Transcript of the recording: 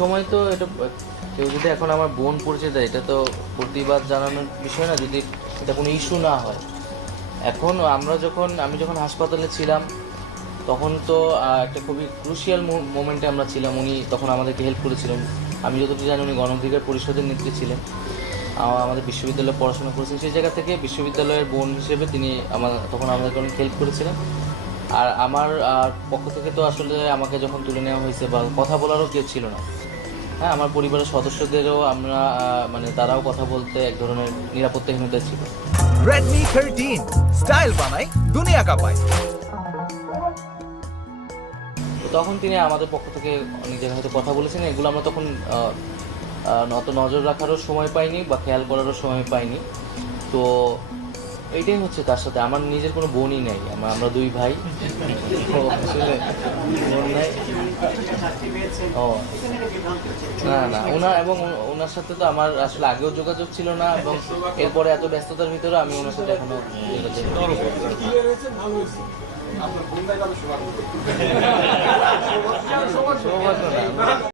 সময় তো এটা কেউ যদি এখন আমার বোন পরিচয় দেয়, এটা তো প্রতিবাদ জানানোর বিষয় না, যদি এটা কোনো ইস্যু না হয়। এখন আমি যখন হাসপাতালে ছিলাম, তখন তো একটা খুবই ক্রুশিয়াল মোমেন্টে আমরা ছিলাম। উনি তখন আমাদেরকে হেল্প করেছিলেন। আমি যতটুকু জানি উনি গণ অধিকার পরিষদের নেত্রী ছিলেন, আমাদের বিশ্ববিদ্যালয়ে পড়াশোনা করেছেন। সেই জায়গা থেকে বিশ্ববিদ্যালয়ের বোন হিসেবে তিনি তখন আমাদেরকে অনেক হেল্প করেছিলেন। আর আমার পক্ষ থেকে তো আসলে আমাকে যখন তুলে নেওয়া হয়েছে বা কথা বলারও কেউ ছিল না। হ্যাঁ, আমার পরিবারের সদস্যদেরও আমরা মানে তারাও কথা বলতে এক ধরনের নিরাপত্তাহীনতা ছিল। Redmi 13 স্টাইল বানাই দুনিয়া কাঁপায়। তো তখন তিনি আমাদের পক্ষ থেকে অনেক জায়গায় হয়তো কথা বলেছেন, এগুলো আমরা তখন অত নজর রাখারও সময় পাইনি বা খেয়াল করারও সময় পাইনি। তো এইটাই হচ্ছে তার সাথে। আমার নিজের কোনো বোনই নেই, আমরা দুই ভাই। তো আসলে বোন নেই। ও না, ওনার সাথে তো আমার আসলে আগেও যোগাযোগ ছিল না, এবং এরপরে এত ব্যস্ততার ভিতরে আমি ওনার সাথে এখনো সৌভাগ্য না।